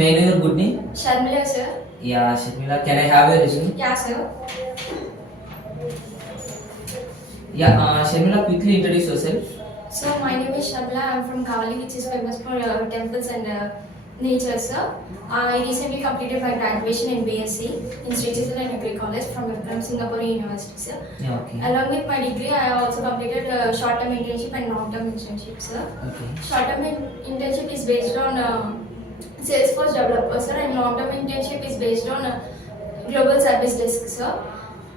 may I know your good name? Sharmila, sir. Yeah, Sharmila, can I have your resume? Yeah, sir. Yeah, Sharmila, quickly introduce yourself. So, my name is Sharmila. I'm from Kavali, which is famous for temples and nature, sir. I recently completed my graduation in BSc in Sri Chitran Degree College from Singapore University, sir. Yeah, okay. Along with my degree, I also completed a short-term internship and long-term internship, sir. Okay. Short-term internship is based on Salesforce developer, sir, and long-term internship is based on global service desk, sir.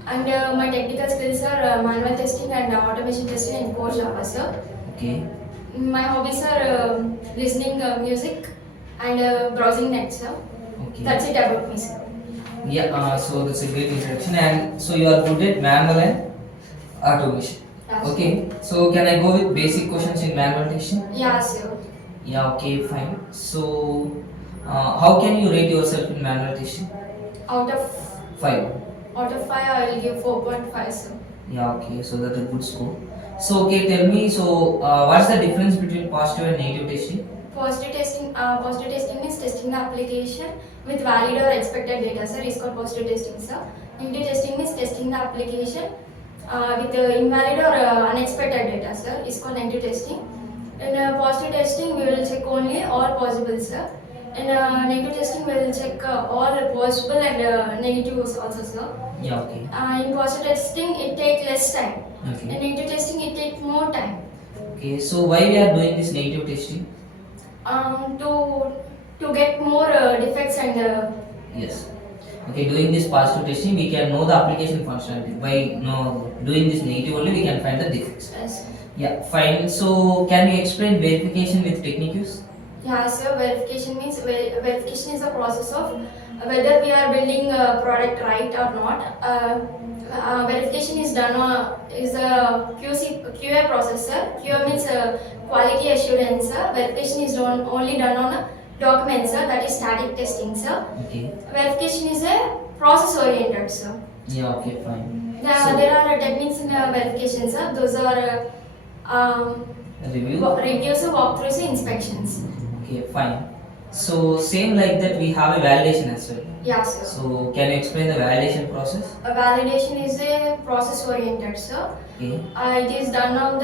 And my technical skills are manual testing and automation testing and core Java, sir. Okay. My hobbies are listening music and browsing net, sir. Okay. That's it about me, sir. Yeah, so that's a great introduction. And so you are good at manual and automation. Yeah, Okay. So can I go with basic questions in manual testing? Yeah, sir. Yeah, okay, fine. So how can you rate yourself in manual testing? Out of 5. out of 5, I will give 4.5, sir. Yeah, okay, so that's a good score. So, okay, tell me, so what's the difference between positive and negative testing? Positive testing means testing the application with valid or expected data, sir. Is called positive testing, sir. Negative testing means testing the application with invalid or unexpected data, sir. Is called negative testing. In positive testing, we will check only all possible, sir. In negative testing, we will check all possible and negatives also, sir. Yeah, okay. In positive testing, it takes less time. Okay. In negative testing, it takes more time. Okay, so why we are doing this negative testing? To get more defects and Yes. Okay, doing this positive testing, we can know the application functionality. By doing this negative only, we can find the defects. yes. Yeah, fine. So, can you explain verification with technique use? Yeah, so verification means verification is a process of whether we are building a product right or not. Verification is done on is a QA processor. QA means quality assurance. Verification is only done on documents. That is static testing, sir. Okay. Verification is a process oriented, sir. Yeah, okay, fine. There are techniques in verification, sir. Those are Review? reviews, walkthroughs, inspections. Okay, fine. So, same like that, we have a validation as well. Yeah, sir. So, can you explain the validation process? A validation is a process oriented, sir. Okay. It is done on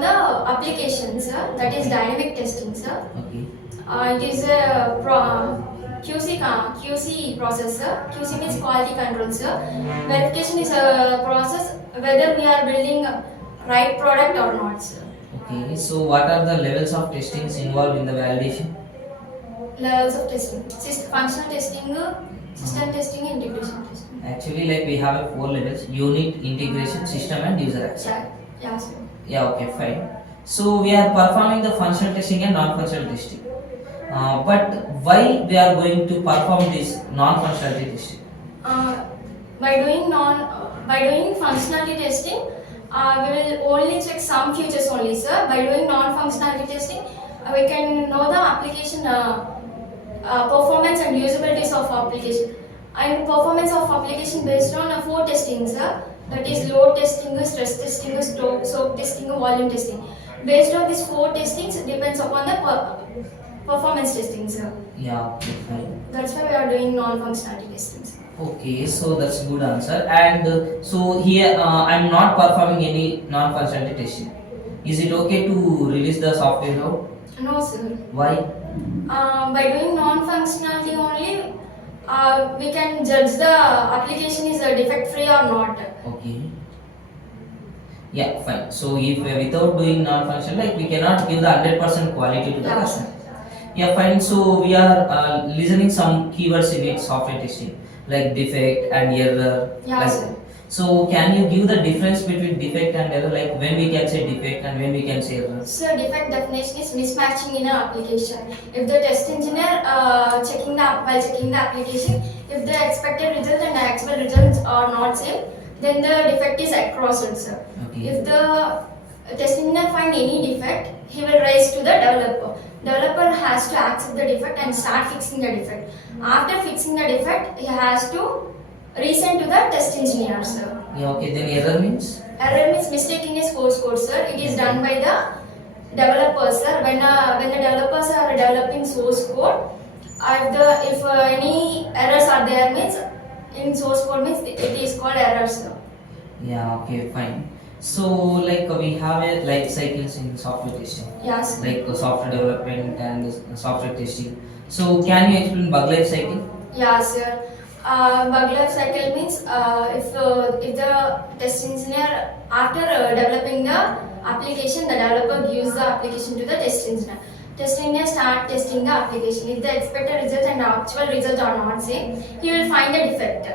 the application, sir. That is dynamic testing, sir. Okay. It is a QC processor. QC means quality control, sir. Verification is a process whether we are building a right product or not, sir. Okay. So, what are the levels of testings involved in the validation? Levels of testing: functional testing, system testing, integration testing. Actually, like we have a 4 levels: unit, integration, system, and user acceptance. Yeah, sir. Yeah. Okay. Fine. So, we are performing the functional testing and non-functional testing. But why we are going to perform this non-functionality testing? By doing functionality testing, we will only check some features only, sir. By doing non-functionality testing, we can know the application performance and usabilities of application. And performance of application based on 4 testings, sir. That is load testing, stress testing, soak testing, volume testing. Based on these 4 testings, depends upon the performance testing, sir. Yeah. Okay. Fine. That's why we are doing non-functionality testing, sir. Okay, so that's good answer. And so here I'm not performing any non-functionality testing. Is it okay to release the software now? No, sir. Why? By doing non-functionality only, we can judge the application is defect free or not. Okay. Yeah, fine. So if without doing non-functional, like we cannot give the 100% quality to the Yeah, customer. Yeah, fine. So we are listening some keywords in it software testing, like defect and error. Yeah, like sir. So can you give the difference between defect and error, like when we can say defect and when we can say error? So defect definition is mismatching in an application. If the test engineer while checking the application, if the expected result and the actual results are not same, then the defect is across it, sir. Okay. If the test engineer find any defect, he will raise to the developer. Developer has to accept the defect and start fixing the defect. After fixing the defect, he has to resend to the test engineer, sir. Yeah, okay, then error means? Error means mistake in a source code, sir. It is done by the developers, sir. When the developers are developing source code, if any errors are there means in source code means it is called errors, sir. Yeah, okay, fine. So, like we have a life cycles in software testing, Yes. like software development and software testing. So, can you explain bug life cycle? Yeah, sir. Bug life cycle means if the test engineer after developing the application, the developer gives the application to the test engineer. Test engineer start testing the application. If the expected result and actual result are not same, he will find a defect.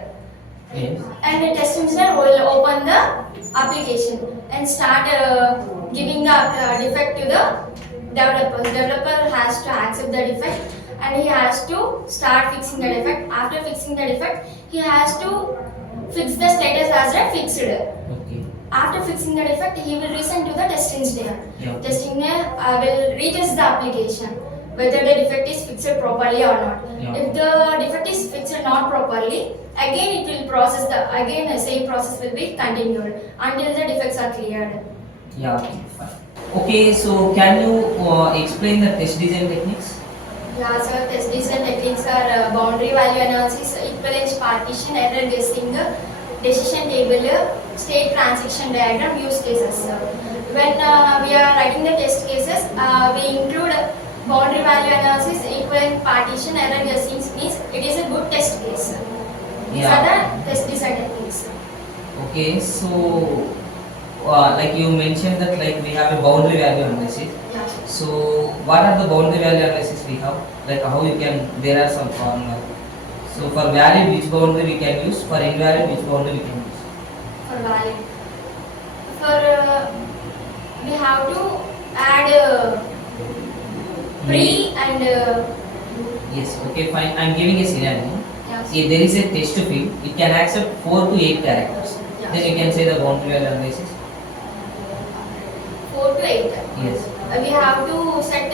Yes. And the test engineer will open the application and start giving the defect to the developer. The developer has to accept the defect and he has to start fixing the defect. After fixing the defect, he has to fix the status as a fixed. Okay. After fixing the defect, he will resend to the test engineer. Yeah. Test engineer will retest the application whether the defect is fixed properly or not. Yeah. If the defect is fixed not properly, again it will process the same process will be continued until the defects are cleared. Yeah, okay, fine. Okay, so can you explain the test design techniques? Yeah, so test design techniques are boundary value analysis, equivalence partition, error guessing, decision table, state transition diagram, use cases. When we are writing the test cases, we include boundary value analysis, equivalent partition, error guessing means it is a good test case. These are the test design techniques. Okay, so like you mentioned that like we have a boundary value analysis. Yeah. So what are the boundary value analysis we have? Like how you can, there are some formula. So for valid which boundary we can use, for invalid which boundary we can use. For valid. We have to add pre and Yes, okay, fine. I am giving a scenario. yes. If there is a text field, it can accept 4 to 8 characters. Yeah. Then you can say the boundary value analysis. 4 to 8. Yes. We have to set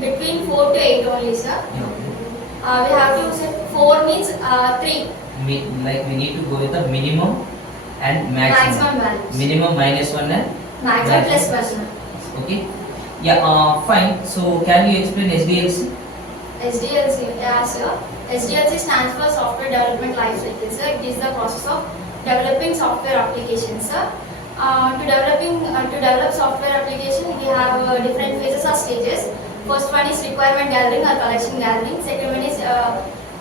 between 4 to 8 only, sir. Yeah. We have to set 4 means 3 Like we need to go with the minimum and maximum. values. Minimum -1 and Maximum plus 1. okay. Yeah, fine. So can you explain SDLC? SDLC, yeah, sir. SDLC stands for Software Development Life Cycle, sir. It is the process of developing software applications, sir. To develop software application, we have different phases or stages. First one is requirement gathering or collection gathering. Second one is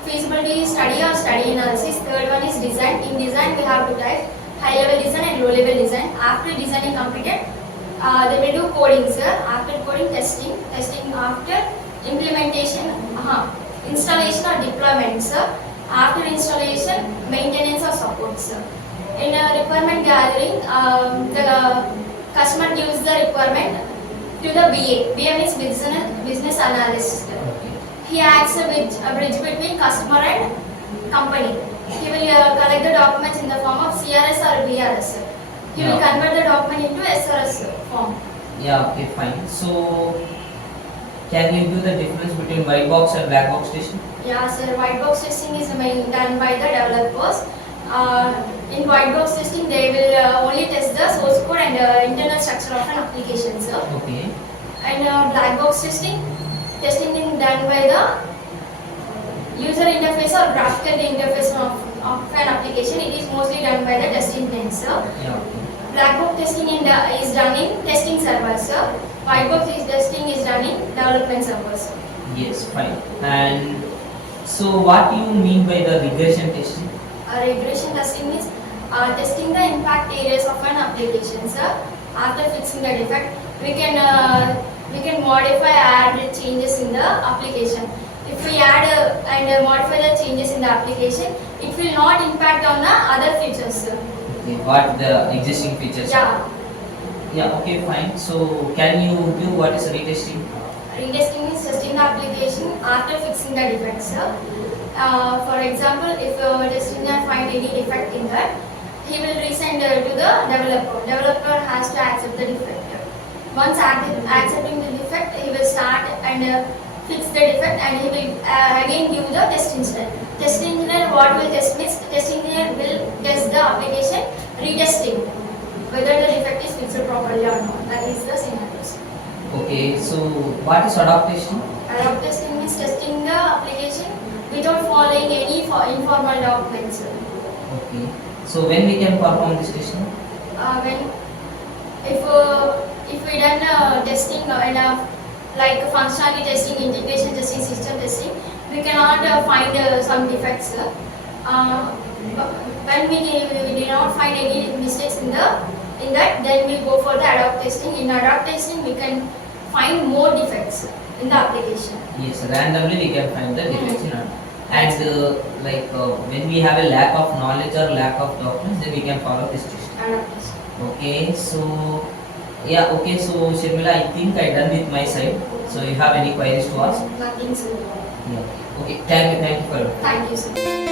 feasibility study or study analysis. Third one is design. In design, we have two types: high level design and low level design. After designing completed, they will do coding, sir. After coding, testing. Testing after implementation, installation or deployment, sir. After installation, maintenance or support, sir. In requirement gathering, the customer gives the requirement to the BA. BA means business analyst. He acts a bridge between customer and company. He will collect the documents in the form of CRS or VRS. He will convert the document into SRS form. Yeah, okay, fine. So can you do the difference between white box and black box testing? Yeah, sir. White box testing is done by the developers. In white box testing, they will only test the source code and internal structure of an application, sir. Okay. And black box testing is done by the user interface or graphical interface of an application. It is mostly done by the testing team, sir. Yeah, okay. Black box testing is done in testing server, sir. White box testing is done in development server, sir. Yes, fine. And so what do you mean by the regression testing? Regression testing is testing the impact areas of an application, sir. After fixing the defect, we can modify, add changes in the application. If we add and modify the changes in the application, it will not impact on the other features, sir. Okay, what the existing features? Yeah. Yeah, okay, fine. So can you give what is retesting? Retesting means testing the application after fixing the defect, sir. For example, if test engineer find any defect in that, he will resend to the developer. Developer has to accept the defect. Once accepting the defect, he will start and fix the defect, and he will again give the test engineer. Test engineer what will test means test engineer will test the application retesting whether the defect is fixed properly or not. That is the scenario. Okay, so what is ad hoc testing? Ad hoc testing means testing the application without following any informal documents. Okay, so when we can perform this testing? When if we done testing and like functionality testing, integration testing, system testing, we cannot find some defects. When we did not find any mistakes in that, then we go for the ad hoc testing. In ad hoc testing, we can find more defects in the application. Yes, randomly we can find the defects in ad. And when we have a lack of knowledge or lack of documents, then we can follow this testing. Ad hoc testing. Okay, so yeah, okay, so Sharmila, I think I done with my side. So you have any queries to ask? Nothing, sir. Yeah. Okay, thank you for your Thank you, sir.